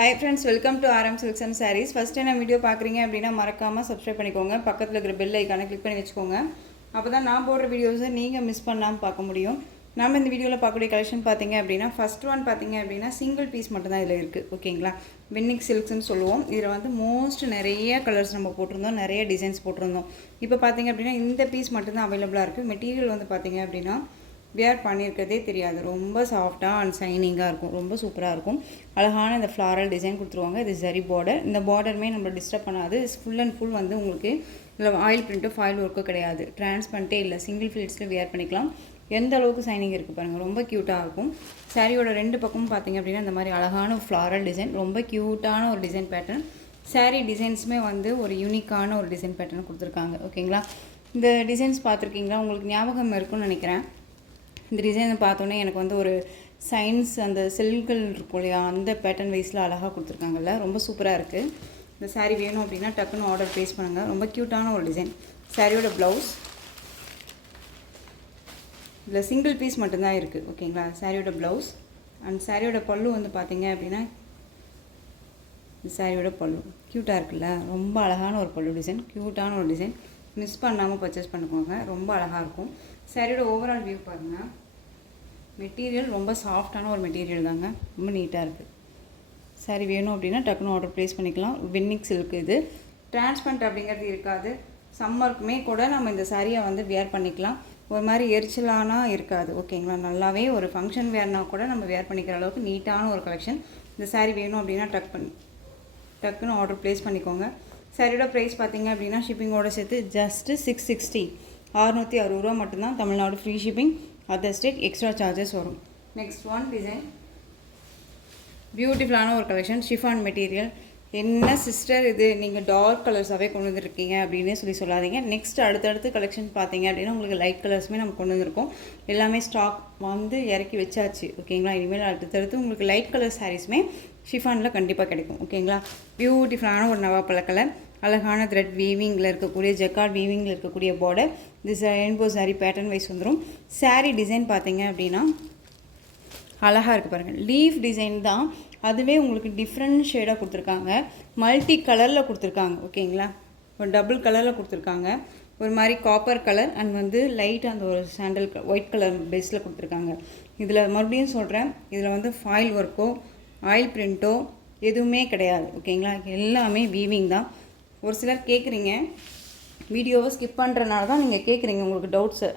Hi friends, welcome to RM Silks and Sarees. First time நான் video பார்க்குறீங்க அப்படின்னா மறக்காமல் சப்ஸ்கிரைப் பண்ணிக்கோங்க. பக்கத்தில் இருக்கிற பெல் ஐக்கானை கிளிக் பண்ணி வச்சுக்கோங்க. அப்போ தான் நான் போடுற வீடியோஸை நீங்கள் மிஸ் பண்ணாமல் பார்க்க முடியும். நம்ம இந்த வீடியோவில் பார்க்கக்கூடிய கலெக்ஷன் பார்த்தீங்க அப்படின்னா ஃபர்ஸ்ட் ஒன் பார்த்தீங்க அப்படின்னா சிங்கிள் பீஸ் மட்டும் தான் இதில் இருக்குது. ஓகேங்களா, வின்னிக் சில்க்ஸ்னு சொல்லுவோம். இதில் வந்து மோஸ்ட் நிறைய கலர்ஸ் நம்ம போட்டிருந்தோம், நிறைய டிசைன்ஸ் போட்டிருந்தோம். இப்போ பார்த்தீங்க அப்படின்னா இந்த பீஸ் மட்டும்தான் அவைலபிளாக இருக்குது. மெட்டீரியல் வந்து பார்த்தீங்க அப்படின்னா வியர் பண்ணியிருக்கிறதே தெரியாது. ரொம்ப சாஃப்டாக அண்ட் ஷைனிங்காக இருக்கும். ரொம்ப சூப்பராக இருக்கும். அழகான இந்த ஃப்ளாரல் டிசைன் கொடுத்துருவாங்க. இது ஜரி பார்டர். இந்த பார்டருமே நம்ம டிஸ்டர்ப் பண்ணாது. ஃபுல் அண்ட் ஃபுல் வந்து உங்களுக்கு இல்லை ஆயில் பிரிண்ட்டோ ஃபாயில் ஒர்க்கோ கிடையாது. டிரான்ஸ்பரண்ட்டே இல்லை. சிங்கிள் ஃபிளிட்ஸில் வியர் பண்ணிக்கலாம். எந்த அளவுக்கு ஷைனிங் இருக்குது பாருங்கள். ரொம்ப க்யூட்டாக இருக்கும். சாரியோட ரெண்டு பக்கமும் பார்த்திங்க அப்படின்னா இந்த மாதிரி அழகான ஃப்ளாரல் டிசைன், ரொம்ப க்யூட்டான ஒரு டிசைன் பேட்டர்ன். சாரீ டிசைன்ஸுமே வந்து ஒரு யூனிக்கான ஒரு டிசைன் பேட்டர்ன் கொடுத்துருக்காங்க. ஓகேங்களா, இந்த டிசைன்ஸ் பார்த்துருக்கீங்களா? உங்களுக்கு ஞாபகம் இருக்குன்னு நினைக்கிறேன். இந்த டிசைனை பார்த்தோன்னே எனக்கு வந்து ஒரு சயின்ஸ் அந்த செல்கள் இருக்கும் இல்லையா, அந்த பேட்டர்ன் வைஸில் அழகாக கொடுத்துருக்காங்கல்ல, ரொம்ப சூப்பராக இருக்குது. இந்த சாரீ வேணும் அப்படின்னா டக்குன்னு ஆர்டர் ப்ளேஸ் பண்ணுங்கள். ரொம்ப க்யூட்டான ஒரு டிசைன். சாரியோட ப்ளவுஸ் இதில் சிங்கிள் பீஸ் மட்டும்தான் இருக்குது. ஓகேங்களா, சாரியோட ப்ளவுஸ் அண்ட் சாரியோட பல்லு வந்து பார்த்தீங்க அப்படின்னா இந்த சாரியோட பல்லு க்யூட்டாக இருக்குல்ல, ரொம்ப அழகான ஒரு பல்லு டிசைன், க்யூட்டான ஒரு டிசைன். மிஸ் பண்ணாமல் பர்ச்சேஸ் பண்ணிக்கோங்க. ரொம்ப அழகாக இருக்கும். சாரியோட ஓவரால் வியூ பாருங்கள். மெட்டீரியல் ரொம்ப சாஃப்டான ஒரு மெட்டீரியல் தாங்க, ரொம்ப நீட்டாக இருக்குது. சாரி வேணும் அப்படின்னா டக்குன்னு ஆர்டர் ப்ளேஸ் பண்ணிக்கலாம். வின்னிக் சில்க் இது. டிரான்ஸ்பரண்ட் அப்படிங்கிறது இருக்காது. சம்மருக்குமே கூட நம்ம இந்த சாரியை வந்து வியர் பண்ணிக்கலாம். ஒரு மாதிரி எரிச்சலானா இருக்காது. ஓகேங்களா, நல்லாவே ஒரு ஃபங்க்ஷன் வேர்னா கூட நம்ம வியர் பண்ணிக்கிற அளவுக்கு நீட்டான ஒரு கலெக்ஷன். இந்த சாரி வேணும் அப்படின்னா டக்குன்னு ஆர்டர் ப்ளேஸ் பண்ணிக்கோங்க. சாரியோட ப்ரைஸ் பார்த்தீங்க அப்படின்னா ஷிப்பிங்கோடு சேர்த்து ஜஸ்ட்டு 660, 660 ரூபா மட்டும்தான். Tamil Nadu free shipping. Other state extra charges வரும். நெக்ஸ்ட் ஒன் டிசைன், பியூட்டிஃபுல்லான ஒரு கலெக்ஷன். Chiffon material. என்ன சிஸ்டர் இது நீங்கள் டார்க் கலர்ஸாகவே கொண்டு வந்துருக்கீங்க அப்படின்னு சொல்லாதீங்க. நெக்ஸ்ட் அடுத்தடுத்து கலெக்ஷன் பார்த்தீங்க அப்படின்னா உங்களுக்கு லைட் கலர்ஸுமே நம்ம கொண்டு வந்திருக்கோம். எல்லாமே ஸ்டாக் வந்து இறக்கி வச்சாச்சு. ஓகேங்களா, இனிமேல் அடுத்தடுத்து உங்களுக்கு லைட் கலர் சாரீஸுமே ஷிஃபானில் கண்டிப்பாக கிடைக்கும். ஓகேங்களா, பியூட்டிஃபுல்லான ஒரு நவாப்பழ கலர், அழகான த்ரெட் வீவிங்கில் இருக்கக்கூடிய ஜக்கார்ட் வீவிங்கில் இருக்கக்கூடிய பார்டர். இது ரெயின்போ சாரீ பேட்டர்ன் வைஸ் வந்துடும். சாரீ டிசைன் பார்த்தீங்க அப்படின்னா அழகாக இருக்குது பாருங்கள். லீஃப் டிசைன் தான், அதுவே உங்களுக்கு டிஃப்ரெண்ட் ஷேடாக கொடுத்துருக்காங்க. மல்டி கலரில் கொடுத்துருக்காங்க. ஓகேங்களா, ஒரு டபுள் கலரில் கொடுத்துருக்காங்க. ஒரு மாதிரி காப்பர் கலர் அண்ட் வந்து லைட்டாக அந்த ஒரு சாண்டல் ஒயிட் கலர் பேஸில் கொடுத்துருக்காங்க. இதில் மறுபடியும் சொல்கிறேன், இதில் வந்து ஃபாயில் ஒர்க்கோ ஆயில் பிரிண்ட்டோ எதுவுமே கிடையாது. ஓகேங்களா, எல்லாமே வீவிங் தான். ஒரு சிலர் கேட்குறீங்க, வீடியோவை ஸ்கிப் பண்ணுறனால தான் நீங்கள் கேட்குறீங்க. உங்களுக்கு டவுட்ஸு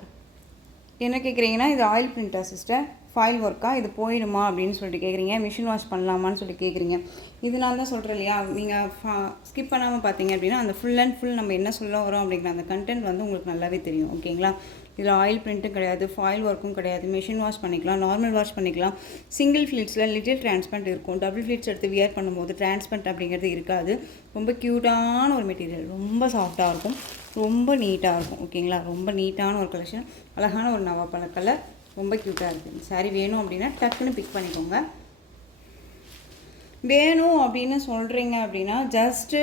என்ன கேட்குறீங்கன்னா, இது ஆயில் பிரிண்ட்டா சிஸ்டர், ஃபாயில் ஒர்க்கா, இது போயிடுமா அப்படின்னு சொல்லிட்டு கேட்குறீங்க. மிஷின் வாஷ் பண்ணலாமான்னு சொல்லி கேட்குறீங்க. இது நான் தான் சொல்கிறேன் இல்லையா, நீங்கள் ஸ்கிப் பண்ணாமல் பார்த்தீங்க அப்படின்னா அந்த ஃபுல் அண்ட் ஃபுல் நம்ம என்ன சொல்ல வரோம் அப்படிங்கிற அந்த கண்டென்ட் வந்து உங்களுக்கு நல்லாவே தெரியும். ஓகேங்களா, இதில் ஆயில் பிரிண்ட்டும் கிடையாது, ஃபாயில் ஒர்க்கும் கிடையாது. மிஷின் வாஷ் பண்ணிக்கலாம், நார்மல் வாஷ் பண்ணிக்கலாம். சிங்கிள் ஃப்ளீட்ஸில் லிட்டில் டிரான்ஸ்பரண்ட் இருக்கும். டபுள் ஃப்ளீட்ஸ் எடுத்து வியர் பண்ணும்போது டிரான்ஸ்பரண்ட் அப்படிங்கிறது இருக்காது. ரொம்ப க்யூட்டான ஒரு மெட்டீரியல், ரொம்ப சாஃப்டாக இருக்கும், ரொம்ப நீட்டாக இருக்கும். ஓகேங்களா, ரொம்ப நீட்டான ஒரு கலெக்ஷன். அழகான ஒரு நவாப்பழ கலர், ரொம்ப க்யூட்டாக இருக்குது. சாரி வேணும் அப்படின்னா டக்குன்னு பிக் பண்ணிக்கோங்க. வேணும் அப்படின்னு சொல்கிறீங்க அப்படின்னா ஜஸ்ட்டு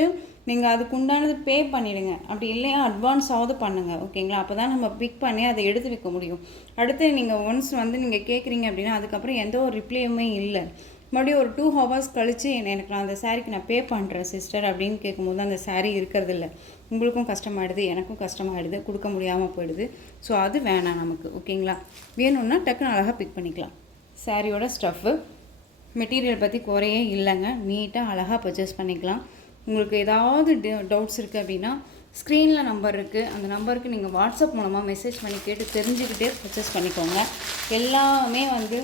நீங்கள் அதுக்கு உண்டானது பே பண்ணிவிடுங்க. அப்படி இல்லையா அட்வான்ஸாவது பண்ணுங்கள். ஓகேங்களா, அப்போ தான் நம்ம பிக் பண்ணி அதை எடுத்து வைக்க முடியும். அடுத்து நீங்கள் ஒன்ஸ் வந்து நீங்கள் கேட்குறீங்க அப்படின்னா அதுக்கப்புறம் எந்த ஒரு ரிப்ளையுமே இல்லை. மறுபடியும் ஒரு 2 hours கழித்து எனக்கு நான் அந்த சாரீக்கு நான் பே பண்ணுறேன் சிஸ்டர் அப்படின்னு கேட்கும்போது அந்த சாரீ இருக்கிறது இல்லை. உங்களுக்கும் கஷ்டமாயிடுது, எனக்கும் கஷ்டமாயிடுது, கொடுக்க முடியாமல் போயிடுது. ஸோ அது வேணாம் நமக்கு. ஓகேங்களா, வேணும்னா டக்குன்னு அழகாக பிக் பண்ணிக்கலாம். சாரியோட ஸ்டஃப்பு மெட்டீரியல் பற்றி குறையே இல்லைங்க. நீட்டாக அழகாக பர்ச்சேஸ் பண்ணிக்கலாம். உங்களுக்கு ஏதாவது டவுட்ஸ் இருக்குது அப்படின்னா ஸ்க்ரீனில் நம்பர் இருக்குது, அந்த நம்பருக்கு நீங்கள் வாட்ஸ்அப் மூலமாக மெசேஜ் பண்ணி கேட்டு தெரிஞ்சுக்கிட்டே பர்ச்சேஸ் பண்ணிக்கோங்க. எல்லாமே வந்து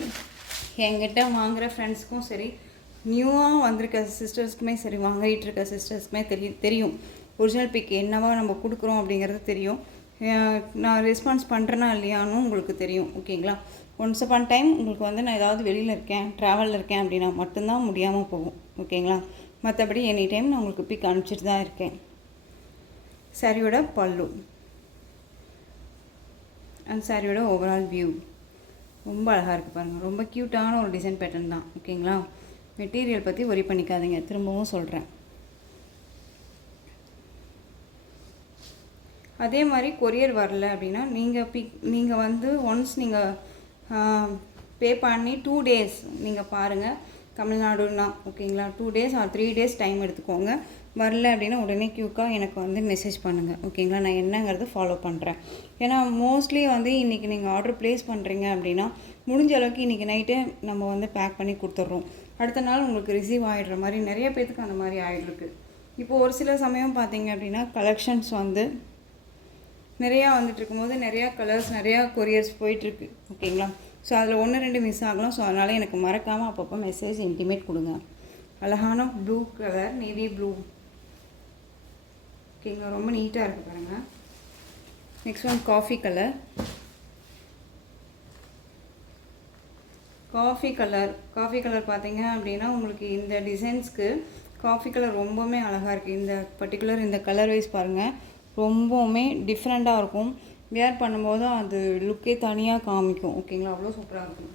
என்கிட்ட வாங்குகிற ஃப்ரெண்ட்ஸ்க்கும் சரி, நியூவாக வந்திருக்க சிஸ்டர்ஸ்க்குமே சரி, வாங்கிட்டு இருக்க சிஸ்டர்ஸ்க்குமே தெரியும் ஒரிஜினல் பிக் என்னவா நம்ம கொடுக்குறோம் அப்படிங்கிறது தெரியும். நான் ரெஸ்பான்ஸ் பண்ணுறேன்னா இல்லையானும் உங்களுக்கு தெரியும். ஓகேங்களா, ஒன்ஸ் அப்பான் டைம் உங்களுக்கு வந்து நான் ஏதாவது வெளியில் இருக்கேன், ட்ராவலில் இருக்கேன் அப்படின்னா மட்டும்தான் முடியாமல் போகும். ஓகேங்களா, மற்றபடி எனி டைம் நான் உங்களுக்கு பிக் அனுப்பிச்சிட்டு தான் இருக்கேன். சாரியோட பல்லு அண்ட் சாரியோட ஓவரால் வியூ ரொம்ப அழகாக இருக்குது பாருங்கள். ரொம்ப க்யூட்டான ஒரு டிசைன் பேட்டர்ன் தான். ஓகேங்களா, மெட்டீரியல் பற்றி ஒரி பண்ணிக்காதீங்க, திரும்பவும் சொல்கிறேன். அதே மாதிரி கொரியர் வரல அப்படின்னா நீங்கள் வந்து ஒன்ஸ் நீங்கள் பே பண்ணி 2 days நீங்கள் பாருங்கள். தமிழ்நாடுன்னா ஓகேங்களா 2 டேஸ் ஆர் 3 டேஸ் டைம் எடுத்துக்கோங்க. வரல அப்படின்னா உடனே க்யூக்காக எனக்கு வந்து மெசேஜ் பண்ணுங்கள் ஓகேங்களா. நான் என்னங்கிறத ஃபாலோ பண்ணுறேன். ஏன்னா மோஸ்ட்லி வந்து இன்றைக்கி நீங்கள் ஆர்டர் ப்ளேஸ் பண்ணுறீங்க அப்படின்னா முடிஞ்ச அளவுக்கு இன்றைக்கி நைட்டே நம்ம வந்து பேக் பண்ணி கொடுத்துட்றோம். அடுத்த நாள் உங்களுக்கு ரிசீவ் ஆகிடுற மாதிரி நிறைய பேத்துக்கு அந்த மாதிரி ஆகிடுருக்கு. இப்போது ஒரு சில சமயம் பார்த்தீங்க அப்படின்னா கலெக்ஷன்ஸ் வந்து நிறையா வந்துட்டு இருக்கும்போது நிறையா கலர்ஸ் நிறையா கொரியர்ஸ் போயிட்டுருக்கு ஓகேங்களா. ஸோ அதில் 1-2 மிஸ் ஆகலாம். ஸோ அதனால் எனக்கு மறக்காமல் அப்பப்போ மெசேஜ் இன்டிமேட் கொடுங்க. அழகான ப்ளூ கலர், நேவி ப்ளூ ஓகேங்களா, ரொம்ப நீட்டாக இருக்குது பாருங்கள். Next one coffee colour. Coffee colour பார்த்தீங்க அப்படின்னா உங்களுக்கு இந்த டிசைன்ஸ்க்கு காஃபி கலர் ரொம்பவுமே அழகாக இருக்குது. இந்த பர்டிகுலர் இந்த கலர் வைஸ் பாருங்கள், ரொம்பவுமே டிஃப்ரெண்ட்டாக இருக்கும். வேர் பண்ணும்போது அது லுக்கே தனியாக காமிக்கும் ஓகேங்களா. அவ்வளோ சூப்பராக இருக்கும்.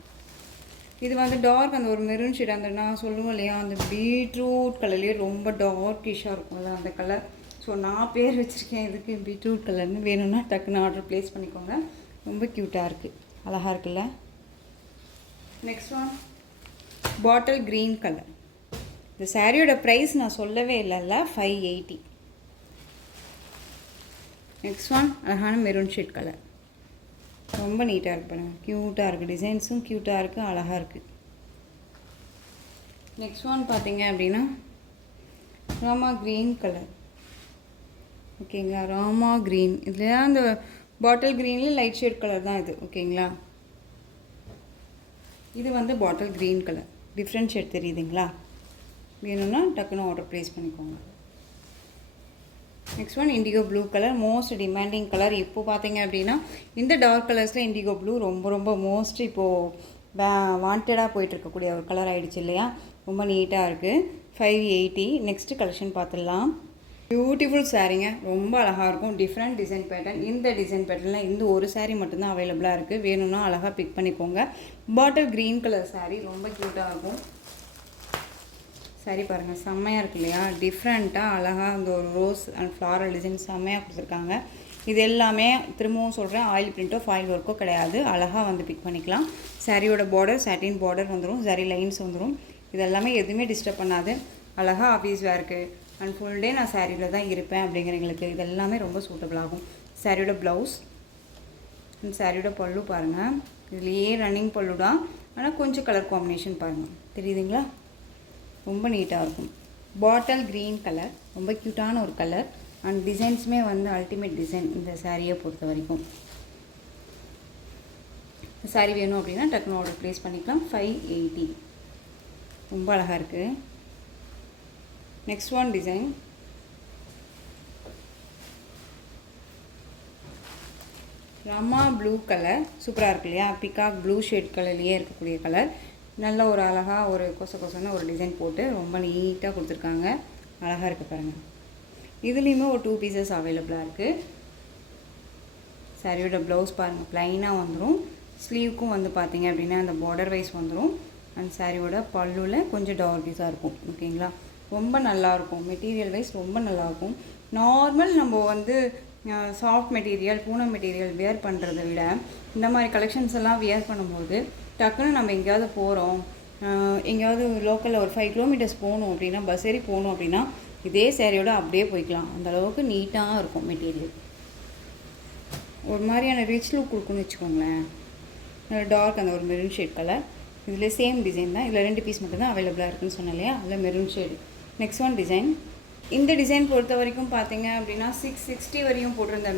இது வந்து டார்க் அந்த ஒரு மெரூன் ஷேட், அந்த நான் சொல்லுவேன் இல்லையா அந்த பீட்ரூட் கலர்லேயே ரொம்ப டார்க்கிஷாக இருக்கும்ல அந்த கலர். ஸோ நான் பேர் வச்சுருக்கேன் இதுக்கு பீட்ரூட் கலர்னு. வேணும்னா டக்குன்னு ஆர்டர் ப்ளேஸ் பண்ணிக்கோங்க. ரொம்ப க்யூட்டாக இருக்குது, அழகாக இருக்குல்ல. Next one bottle green colour. இந்த சாரியோட ப்ரைஸ் நான் சொல்லவே இல்லைல்ல, 580. நெக்ஸ்ட் ஒன் அழகான மெரூன் ஷேட் கலர், ரொம்ப நீட்டாக இருக்குது பாருங்கள், க்யூட்டாக இருக்குது. டிசைன்ஸும் க்யூட்டாக இருக்குது, அழகாக இருக்குது. நெக்ஸ்ட் ஒன் பார்த்தீங்க அப்படின்னா ராமா க்ரீன் கலர் ஓகேங்களா. ராமா க்ரீன், இதில் அந்த பாட்டில் க்ரீனில் லைட் ஷேட் கலர் தான் இது ஓகேங்களா. இது வந்து bottle green colour, different shade தெரியுதுங்களா. வேணும்னா டக்குன்னு ஆர்டர் ப்ளேஸ் பண்ணிக்கோங்க. Next one indigo blue colour, most demanding colour. இப்போ பார்த்தீங்க அப்படின்னா இந்த டார்க் கலர்ஸில் இண்டிகோ ப்ளூ ரொம்ப மோஸ்ட் இப்போது வாண்டடாக போயிட்டுருக்கக்கூடிய ஒரு கலர் ஆகிடுச்சு இல்லையா. ரொம்ப நீட்டாக இருக்குது. 580. நெக்ஸ்ட்டு கலெக்ஷன் பார்த்துடலாம். பியூட்டிஃபுல் சாரீங்க, ரொம்ப அழகாக இருக்கும். Different design pattern. இந்த டிசைன் பேட்டர்னில் இந்த ஒரு சாரீ மட்டும்தான் அவைலபிளாக இருக்குது. வேணும்னா அழகாக பிக் பண்ணிக்கோங்க. பாட்டில் க்ரீன் கலர் சாரீ, ரொம்ப க்யூட்டாக இருக்கும். சாரி பாருங்கள், செம்மையாக இருக்கு இல்லையா. டிஃப்ரெண்ட்டாக அழகாக அந்த ஒரு ரோஸ் அண்ட் ஃப்ளாரல் டிசைன் செம்மையாக கொடுத்துருக்காங்க. இது எல்லாமே திரும்பவும் சொல்கிறேன், ஆயில் பிரிண்ட்டோ ஃபாயில் ஒர்க்கோ கிடையாது. அழகாக வந்து பிக் பண்ணிக்கலாம். சாரியோட பார்டர் சாட்டின் பார்டர் வந்துடும், சரி லைன்ஸ் வந்துடும். இது எல்லாமே எதுவுமே டிஸ்டர்ப் பண்ணாது. அழகாக ஆஃபீஸ் வேர்க்கு அண்ட் ஃபுல் டே நான் சாரியில் தான் இருப்பேன் அப்படிங்கிறவங்களுக்கு இது எல்லாமே ரொம்ப சூட்டபிள் ஆகும். சாரியோட ப்ளவுஸ் அண்ட் சாரியோட பல்லு பாருங்கள். இதுலேயே ரன்னிங் பல்லு தான், ஆனால் கொஞ்சம் கலர் காம்பினேஷன் பாருங்கள், தெரியுதுங்களா. ரொம்ப நீட்டாக இருக்கும். பாட்டில் க்ரீன் கலர், ரொம்ப க்யூட்டான ஒரு கலர். அண்ட் டிசைன்ஸுமே வந்து அல்டிமேட் டிசைன் இந்த சாரியை பொறுத்த வரைக்கும். சாரி வேணும் அப்படின்னா டக்குனு ஆர்டர் ப்ளேஸ் பண்ணிக்கலாம். 580, ரொம்ப அழகாக இருக்குது. Next one design Rama blue colour, சூப்பராக இருக்கு இல்லையா. பிகாக் ப்ளூ ஷேட் கலர்லேயே இருக்கக்கூடிய கலர். நல்ல ஒரு அழகாக ஒரு கொசன்னு ஒரு டிசைன் போட்டு ரொம்ப நீட்டாக கொடுத்துருக்காங்க, அழகாக இருக்குது பாருங்கள். இதுலேயுமே ஒரு 2 பீசஸ் அவைலபிளாக இருக்குது. சாரியோட ப்ளவுஸ் பாருங்கள், ப்ளைனாக வந்துடும். ஸ்லீவுக்கும் வந்து பார்த்தீங்க அப்படின்னா அந்த பார்டர் வைஸ் வந்துடும். அண்ட் சாரியோட பல்லுவில் கொஞ்சம் டார்க்கிஸாக இருக்கும் ஓகேங்களா. ரொம்ப நல்லாயிருக்கும். மெட்டீரியல் வைஸ் ரொம்ப நல்லாயிருக்கும். நார்மல் நம்ம வந்து soft material Poonam material wear பண்ணுறதை விட இந்த மாதிரி கலெக்ஷன்ஸ் எல்லாம் வியர் பண்ணும்போது டக்குன்னு நம்ம எங்கேயாவது போகிறோம், எங்கேயாவது லோக்கலில் ஒரு 5 கிலோமீட்டர்ஸ் போகணும் அப்படின்னா, பஸ் ஏறி போகணும் அப்படின்னா இதே சேரீயோடு அப்படியே போய்க்கலாம். அந்தளவுக்கு நீட்டாக இருக்கும் மெட்டீரியல். ஒரு மாதிரியான ரிச் லுக் கொடுக்குன்னு வச்சுக்கோங்களேன். டார்க் அந்த ஒரு மெரூன் ஷேட் கலர். இதில் சேம் டிசைன் தான், இதில் 2 பீஸ் மட்டும் தான் அவைலபிளாக இருக்குன்னு சொன்னேன் இல்லையா, அதில் maroon shade. Next one design. இந்த டிசைன் பொறுத்த வரைக்கும் பார்த்தீங்க அப்படின்னா 660 வரையும் போட்டிருந்த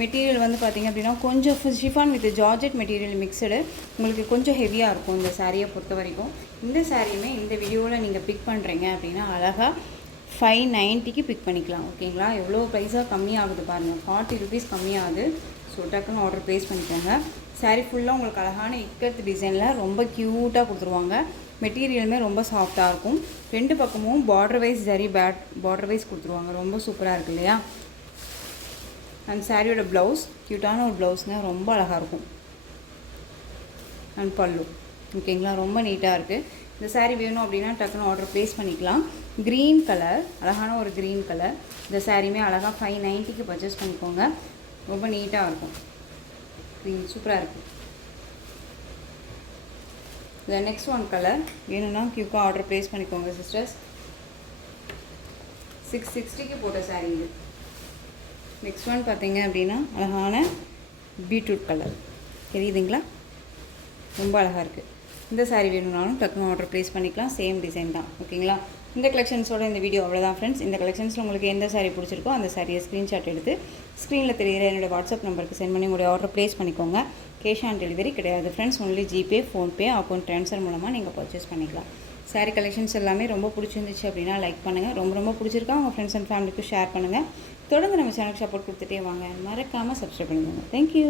மெட்டீரியல் வந்து பார்த்தீங்க அப்படின்னா கொஞ்சம் chiffon with georgette material mixed. உங்களுக்கு கொஞ்சம் ஹெவியாக இருக்கும் இந்த சாரியை பொறுத்த வரைக்கும். இந்த சாரியுமே இந்த வீடியோவில் நீங்கள் பிக் பண்ணுறீங்க அப்படின்னா அழகாக 590க்கு பிக் பண்ணிக்கலாம் ஓகேங்களா. எவ்வளோ ப்ரைஸாக கம்மியாகுது பாருங்கள், 40 ருபீஸ் கம்மியாகுது. ஸோ டக்குன்னு ஆர்டர் ப்ளேஸ் பண்ணிக்கோங்க. சாரீ ஃபுல்லாக உங்களுக்கு அழகான இக்கத் டிசைனில் ரொம்ப க்யூட்டாக கொடுத்துருவாங்க. மெட்டீரியலுமே ரொம்ப சாஃப்டாக இருக்கும். 2 பக்கமும் border wise zari border wise கொடுத்துருவாங்க. ரொம்ப சூப்பராக இருக்குது இல்லையா. அண்ட் சாரியோட ப்ளவுஸ் க்யூட்டான ஒரு ப்ளவுஸுங்க, ரொம்ப அழகாக இருக்கும். அண்ட் பல்லு ஓகேங்களா, ரொம்ப நீட்டாக இருக்குது. இந்த சாரீ வேணும் அப்படின்னா டக்குன்னு ஆர்டர் ப்ளேஸ் பண்ணிக்கலாம். க்ரீன் கலர், அழகான ஒரு க்ரீன் கலர். இந்த சாரியுமே அழகாக 590க்கு பர்ச்சேஸ் பண்ணிக்கோங்க. ரொம்ப நீட்டாக இருக்கும். க்ரீன் சூப்பராக இருக்குது. இதில் நெக்ஸ்ட் ஒன் கலர் வேணும்னா க்யூக்காக ஆர்டர் ப்ளேஸ் பண்ணிக்கோங்க சிஸ்டர்ஸ். 660க்கு போட்ட சாரீ இது. நெக்ஸ்ட் ஒன் பார்த்தீங்க அப்படின்னா அழகான பீட்ரூட் கலர் தெரியுதுங்களா, ரொம்ப அழகாக இருக்குது. இந்த சாரீ வேணும்னாலும் டக்குனு ஆர்டர் ப்ளேஸ் பண்ணிக்கலாம். சேம் டிசைன் தான். ஓகேங்களா. இந்த கலெக்ஷன்ஸோட இந்த வீடியோ அவ்வளோதான் ஃப்ரெண்ட்ஸ். இந்த கலெக்ஷன்ஸில் உங்களுக்கு எந்த சாரீ பிடிச்சிருக்கோ அந்த சாரியை ஸ்க்ரீன்ஷாட் எடுத்து ஸ்க்ரீனில் தெரிகிற என்னோடய வாட்ஸ்அப் நம்பருக்கு சென்ட் பண்ணி உங்களுடைய ஆர்டர் ப்ளேஸ் பண்ணிக்கோங்க. கேஷ் ஆன் டெலிவரி கிடையாது friends. Only GPay, PhonePe, account transfer மூலமாக நீங்கள் பர்ச்சேஸ் பண்ணிக்கலாம். சாரீ கலெக்ஷன்ஸ் எல்லாமே ரொம்ப பிடிச்சிருந்துச்சு அப்படின்னா லைக் பண்ணுங்கள். ரொம்ப பிடிச்சிருக்கா உங்கள் ஃப்ரெண்ட்ஸ் அண்ட் ஃபேமிலிக்கு ஷேர் பண்ணுங்கள். தொடர்ந்து நம்ம சேனலுக்கு சப்போர்ட் கொடுத்துட்டே வாங்க. மறக்காமல் சப்ஸ்கிரைப் பண்ணிக்கோங்க. தேங்க்யூ.